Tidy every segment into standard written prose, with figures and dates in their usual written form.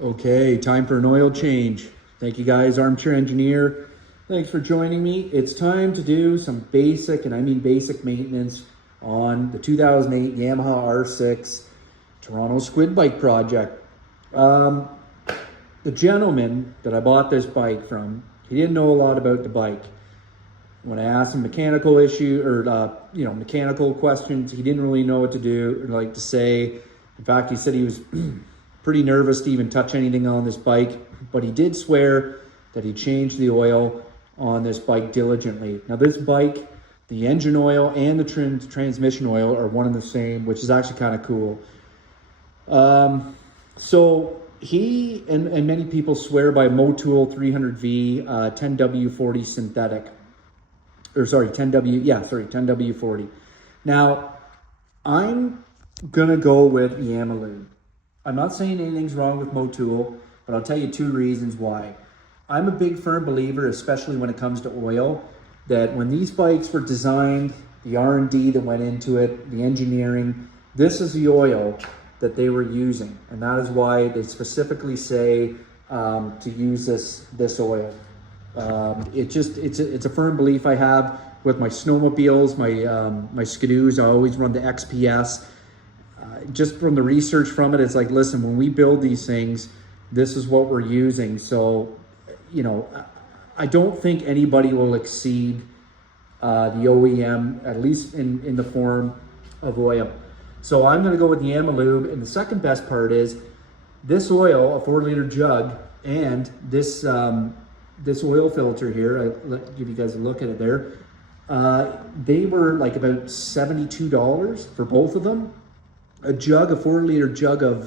Okay, time for an oil change. Thank you guys, Armchair Engineer. Thanks for joining me. It's time to do some basic, and I mean basic maintenance on the 2008 Yamaha R6 Toronto Squid Bike project. The gentleman that I bought this bike from, he didn't know a lot about the bike. When I asked him mechanical issue or mechanical questions, he didn't really know what to do or like to say. In fact, he said he was pretty nervous to even touch anything on this bike, but he did swear that he changed the oil on this bike diligently. Now this bike, the engine oil and the transmission oil are one and the same, which is actually kind of cool. So he and many people swear by Motul 300V 10W40 synthetic. 10W40. Now, I'm gonna go with Yamaha. I'm not saying anything's wrong with Motul, but I'll tell you two reasons why. I'm a big firm believer, especially when it comes to oil, that when these bikes were designed, the R&D that went into it, the engineering, this is the oil that they were using. And that is why they specifically say to use this oil. It's a firm belief I have with my snowmobiles, my skidoos. I always run the XPS. Just from the research from it, it's like, listen, when we build these things, this is what we're using. So, you know, I don't think anybody will exceed the OEM, at least in the form of oil. So I'm going to go with the Yamaha. And the second best part is this oil, a 4-liter jug, and this oil filter here. I'll give you guys a look at it there. They were like about $72 for both of them. A 4-liter jug of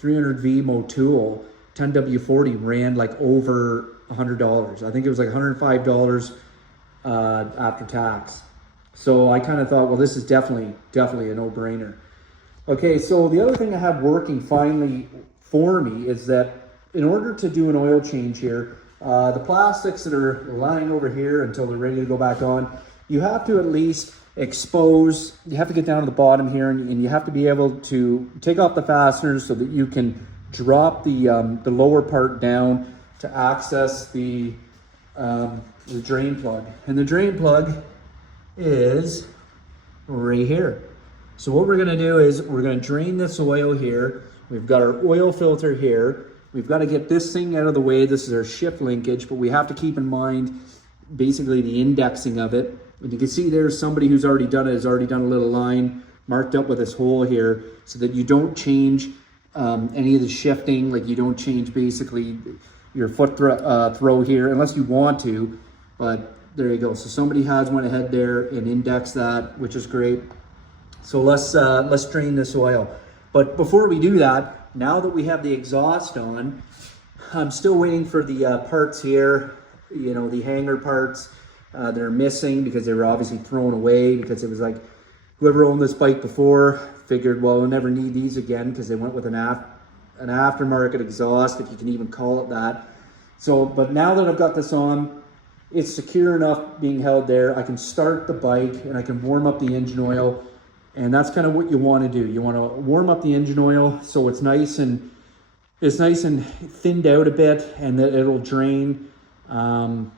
300V Motul 10W40 ran like over $100. I think it was like $105 after tax. So I kind of thought, well, this is definitely a no-brainer. Okay, so the other thing I have working finally for me is that in order to do an oil change here, the plastics that are lying over here until they're ready to go back on, you have to at least expose, you have to get down to the bottom here, and you have to be able to take off the fasteners so that you can drop the lower part down to access the drain plug. And the drain plug is right here. So what we're gonna do is we're gonna drain this oil here. We've got our oil filter here. We've got to get this thing out of the way. This is our shift linkage, but we have to keep in mind basically the indexing of it. And you can see there's somebody who's already done it, has already done a little line marked up with this hole here so that you don't change any of the shifting, like you don't change basically your foot throw here unless you want to, but there you go. So somebody has went ahead there and indexed that, which is great. So let's drain this oil. But before we do that, now that we have the exhaust on, I'm still waiting for the parts here, you know, the hanger parts that are missing because they were obviously thrown away because it was like whoever owned this bike before figured, well, we'll never need these again because they went with an aftermarket exhaust, if you can even call it that. So, but now that I've got this on, it's secure enough being held there. I can start the bike and I can warm up the engine oil. And that's kind of what you want to do. You want to warm up the engine oil so it's nice and thinned out a bit, and that it'll drain, and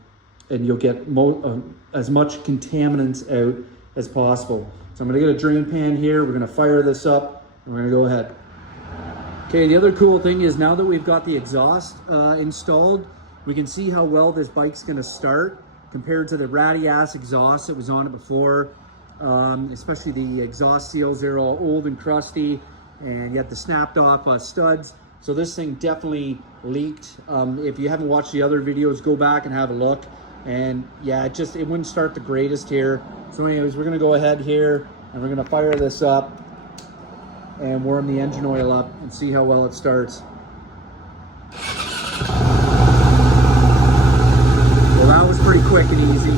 you'll get as much contaminants out as possible. So I'm going to get a drain pan here. We're going to fire this up, and we're going to go ahead. Okay, the other cool thing is now that we've got the exhaust installed, we can see how well this bike's going to start compared to the ratty ass exhaust that was on it before. Especially the exhaust seals, they're all old and crusty, and you have the snapped off studs. So this thing definitely leaked. If you haven't watched the other videos, go back and have a look. And yeah, it wouldn't start the greatest here. So anyways, we're gonna go ahead here and we're gonna fire this up and warm the engine oil up and see how well it starts. Well, that was pretty quick and easy.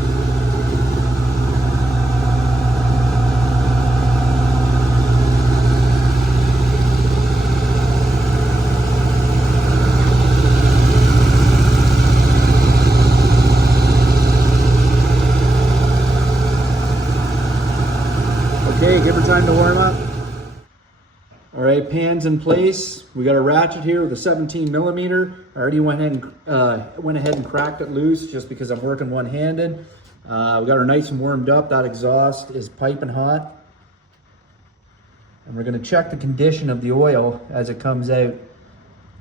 Okay, give her time to warm up. All right, right, pan's in place. We got a ratchet here with a 17 millimeter. I already went ahead and cracked it loose just because I'm working one-handed. We got her nice and warmed up. That exhaust is piping hot. And we're gonna check the condition of the oil as it comes out.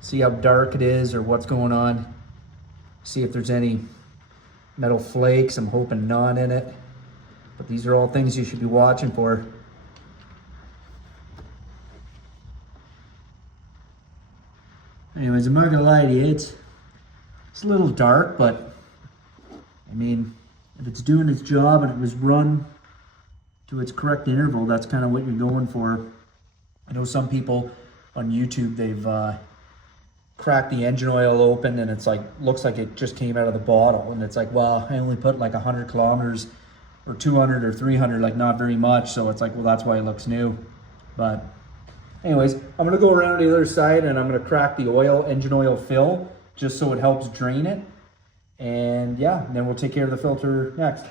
See how dark it is or what's going on. See if there's any metal flakes. I'm hoping none in it. But these are all things you should be watching for. Anyways, I'm not gonna lie to you, it's a little dark, but I mean, if it's doing its job and it was run to its correct interval, that's kind of what you're going for. I know some people on YouTube, they've cracked the engine oil open and it's like, looks like it just came out of the bottle. And it's like, well, I only put like 100 kilometers or 200 or 300, like not very much. So it's like, well, that's why it looks new. But anyways, I'm gonna go around to the other side and I'm gonna crack the engine oil fill, just so it helps drain it. And yeah, and then we'll take care of the filter next.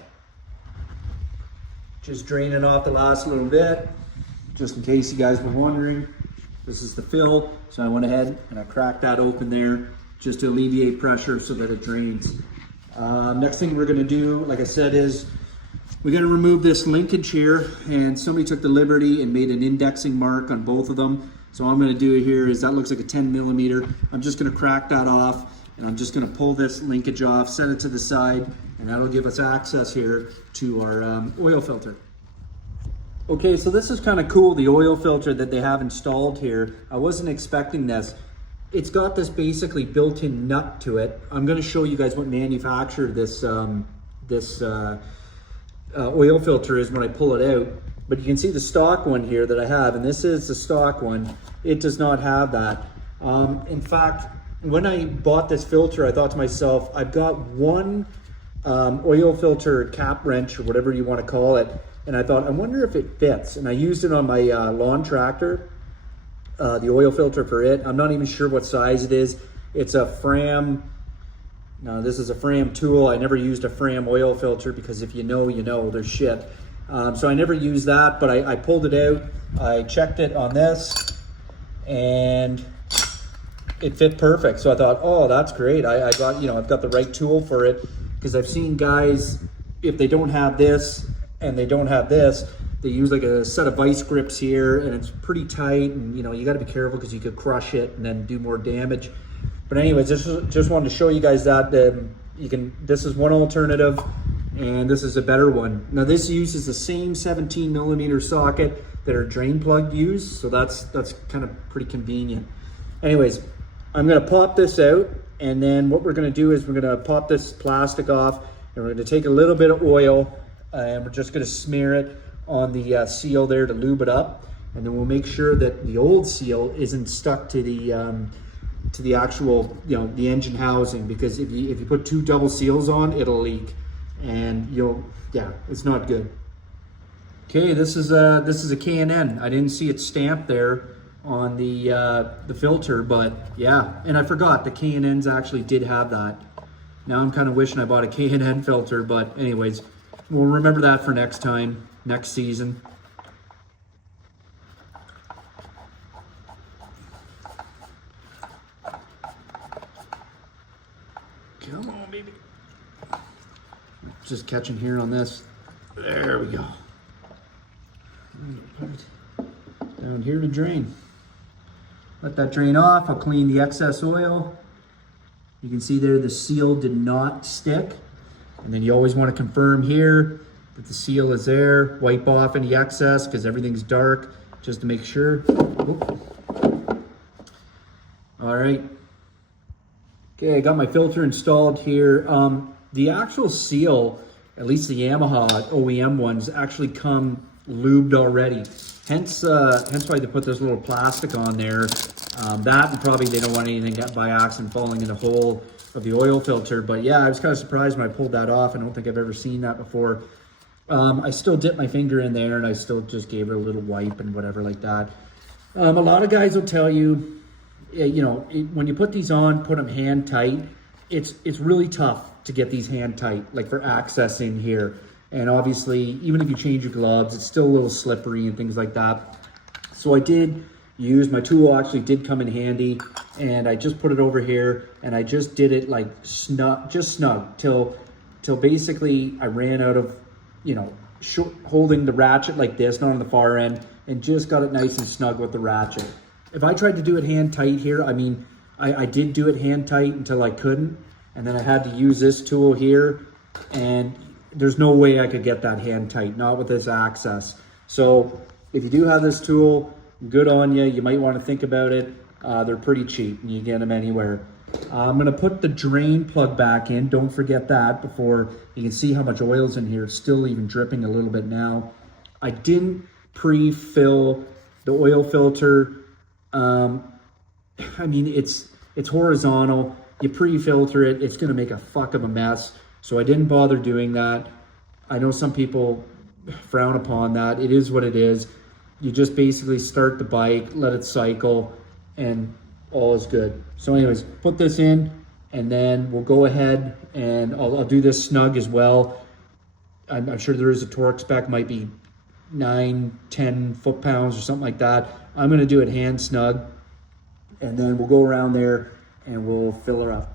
Just draining off the last little bit, just in case you guys were wondering. This is the fill, so I went ahead and I cracked that open there just to alleviate pressure so that it drains. Next thing we're gonna do, like I said, is we gotta remove this linkage here, and somebody took the liberty and made an indexing mark on both of them. So what I'm gonna do here is, that looks like a 10 millimeter. I'm just gonna crack that off, and I'm just gonna pull this linkage off, set it to the side, and that'll give us access here to our oil filter. Okay, so this is kind of cool, the oil filter that they have installed here. I wasn't expecting this. It's got this basically built-in nut to it. I'm gonna show you guys what manufacturer this oil filter is when I pull it out. But you can see the stock one here that I have, and this is the stock one. It does not have that. In fact, when I bought this filter, I thought to myself, I've got one oil filter cap wrench or whatever you want to call it, and I thought, I wonder if it fits. And I used it on my lawn tractor, the oil filter for it. I'm not even sure what size it is. It's a Fram. Now this is a Fram tool. I never used a Fram oil filter because if you know, you know, they're shit. So I never used that, but I pulled it out. I checked it on this and it fit perfect. So I thought, oh, that's great. I got, you know, I've got the right tool for it, because I've seen guys, if they don't have this and they don't have this, they use like a set of vice grips here and it's pretty tight, and you know, you got to be careful because you could crush it and then do more damage. But anyways, just wanted to show you guys that this is one alternative and this is a better one. Now this uses the same 17 millimeter socket that our drain plug used, so that's kind of pretty convenient. Anyways, I'm gonna pop this out, and then what we're gonna do is we're gonna pop this plastic off, and we're gonna take a little bit of oil and we're just gonna smear it on the seal there to lube it up, and then we'll make sure that the old seal isn't stuck to the actual, you know, the engine housing, because if you put two double seals on, it'll leak, and yeah, it's not good. Okay, this is a K&N. I didn't see it stamped there on the filter, but yeah, and I forgot the K&Ns actually did have that. Now I'm kind of wishing I bought a K&N filter, but anyways, we'll remember that for next time, next season. Come on, baby. Just catching here on this. There we go. Put it down here to drain. Let that drain off. I'll clean the excess oil. You can see there the seal did not stick. And then you always want to confirm here that the seal is there. Wipe off any excess because everything's dark, just to make sure. Oop. All right. Okay, I got my filter installed here. The actual seal, at least the Yamaha OEM ones, actually come lubed already. Hence why they put this little plastic on there. That, and probably they don't want anything by accident falling in the hole of the oil filter. But yeah, I was kind of surprised when I pulled that off. I don't think I've ever seen that before. I still dipped my finger in there and I still just gave it a little wipe and whatever like that. A lot of guys will tell you, you know, when you put these on, put them hand tight. It's really tough to get these hand tight, like for access in here. And obviously, even if you change your gloves, it's still a little slippery and things like that. So I did use. My tool actually did come in handy, and I just put it over here, and I just did it like snug, just snug, till basically I ran out of, you know, holding the ratchet like this, not on the far end, and just got it nice and snug with the ratchet. If I tried to do it hand tight here, I mean, I did do it hand tight until I couldn't, and then I had to use this tool here, and there's no way I could get that hand tight, not with this access. So if you do have this tool, good on you. You might want to think about it. They're pretty cheap, and you get them anywhere. I'm gonna put the drain plug back in. Don't forget that before. You can see how much oil's in here, still even dripping a little bit now. I didn't pre-fill the oil filter. I mean, it's horizontal. You pre-filter it, it's gonna make a fuck of a mess. So I didn't bother doing that. I know some people frown upon that. It is what it is. You just basically start the bike, let it cycle, and all is good. So anyways, put this in, and then we'll go ahead and I'll do this snug as well. I'm sure there is a torque spec, might be 9-10 foot-pounds or something like that. I'm gonna do it hand snug, and then we'll go around there and we'll fill her up.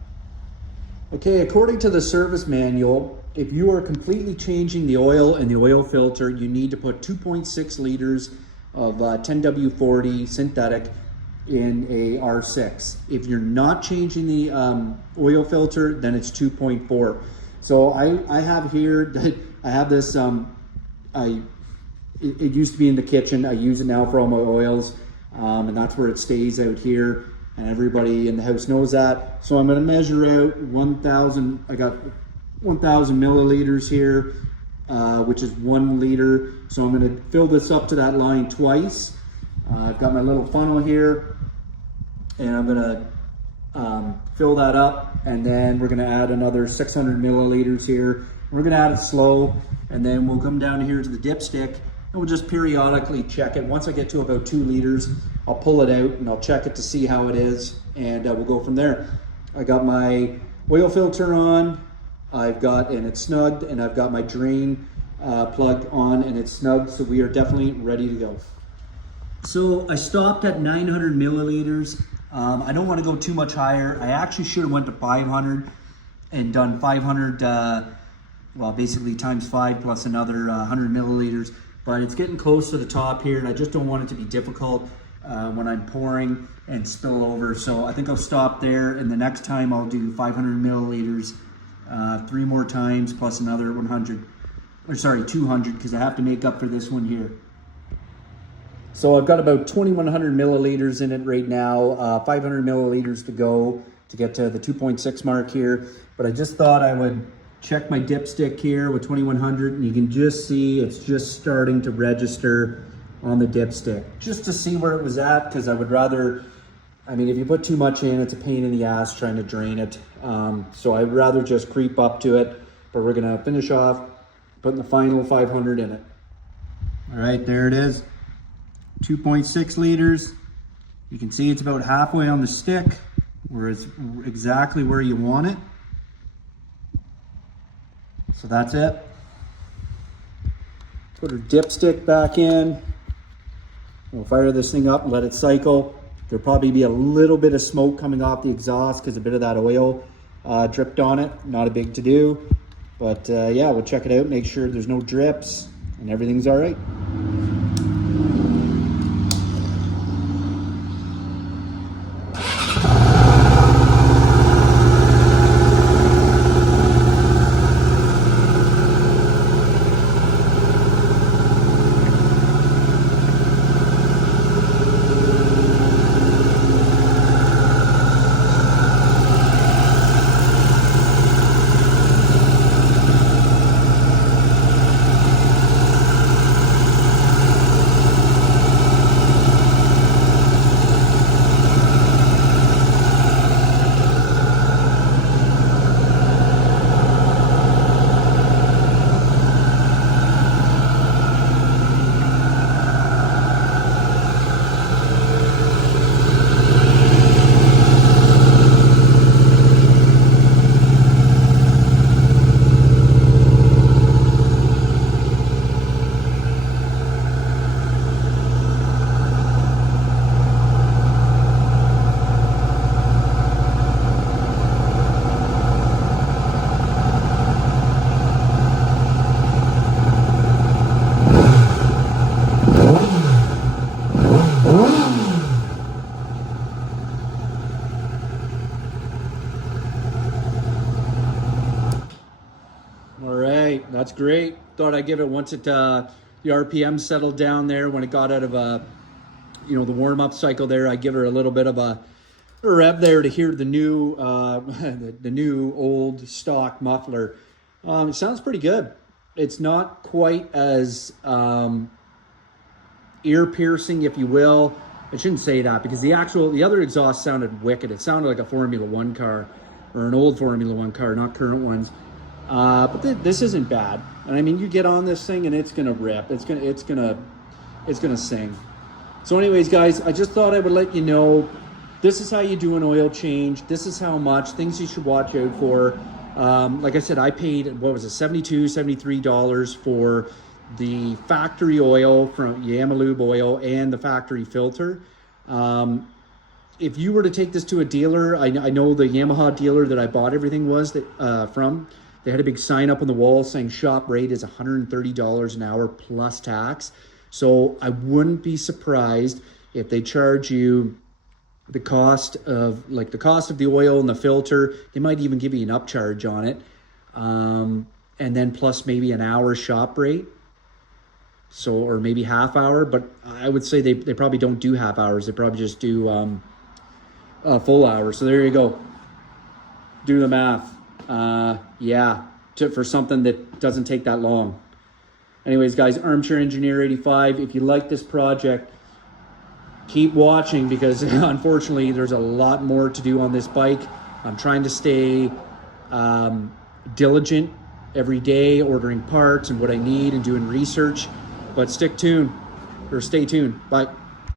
Okay, according to the service manual, if you are completely changing the oil and the oil filter, you need to put 2.6 liters of 10W40 synthetic in a R6. If you're not changing the oil filter, then it's 2.4. So I have here, I have this, it used to be in the kitchen. I use it now for all my oils, and that's where it stays out here. And everybody in the house knows that. So I'm gonna measure out 1,000, I got 1,000 milliliters here, which is 1 liter. So I'm gonna fill this up to that line twice. I've got my little funnel here, and I'm gonna fill that up, and then we're gonna add another 600 milliliters here. We're gonna add it slow, and then we'll come down here to the dipstick, and we'll just periodically check it. Once I get to about 2 liters, I'll pull it out and I'll check it to see how it is, and we'll go from there. I got my oil filter on, and it's snugged, and I've got my drain plug on, and it's snugged, so we are definitely ready to go. So I stopped at 900 milliliters. I don't want to go too much higher. I actually should have went to 500 and done 500, well, basically times 5 plus another 100 milliliters. But it's getting close to the top here, and I just don't want it to be difficult when I'm pouring and spill over. So I think I'll stop there, and the next time I'll do 500 milliliters 3 more times plus another 100, or sorry, 200, because I have to make up for this one here. So I've got about 2,100 milliliters in it right now, 500 milliliters to go to get to the 2.6 mark here. But I just thought I would check my dipstick here with 2,100, and you can just see it's just starting to register on the dipstick, just to see where it was at, because I would rather, I mean, if you put too much in, it's a pain in the ass trying to drain it. So I'd rather just creep up to it, but we're gonna finish off putting the final 500 in it. All right, there it is. 2.6 liters. You can see it's about halfway on the stick, where it's exactly where you want it. So that's it. Put our dipstick back in. We'll fire this thing up and let it cycle. There'll probably be a little bit of smoke coming off the exhaust because a bit of that oil dripped on it. Not a big to do, but yeah, we'll check it out, make sure there's no drips and everything's all right. That's great. Thought I'd give it once it the RPM settled down there, when it got out of the warm-up cycle there, I give her a little bit of a rev there to hear the new the new old stock muffler. It sounds pretty good. It's not quite as ear piercing, if you will. I shouldn't say that, because the other exhaust sounded wicked. It sounded like a Formula One car, or an old Formula One car, not current ones. But this isn't bad. And I mean, you get on this thing and it's gonna rip. It's gonna sing. So anyways, guys, I just thought I would let you know, this is how you do an oil change. This is how much, things you should watch out for. Like I said, I paid, what was it, $72, $73 for the factory oil from Yamaha oil and the factory filter. If you were to take this to a dealer, I know the Yamaha dealer that I bought everything from, they had a big sign up on the wall saying shop rate is $130 an hour plus tax. So I wouldn't be surprised if they charge you the cost of the oil and the filter. They might even give you an upcharge on it. And then plus maybe an hour shop rate. So, or maybe half hour, but I would say they probably don't do half hours. They probably just do full hours. So there you go. Do the math. For something that doesn't take that long. Anyways, guys, Armchair Engineer 85. If you like this project, keep watching, because unfortunately there's a lot more to do on this bike. I'm trying to stay diligent every day, ordering parts and what I need and doing research. But stay tuned. Bye.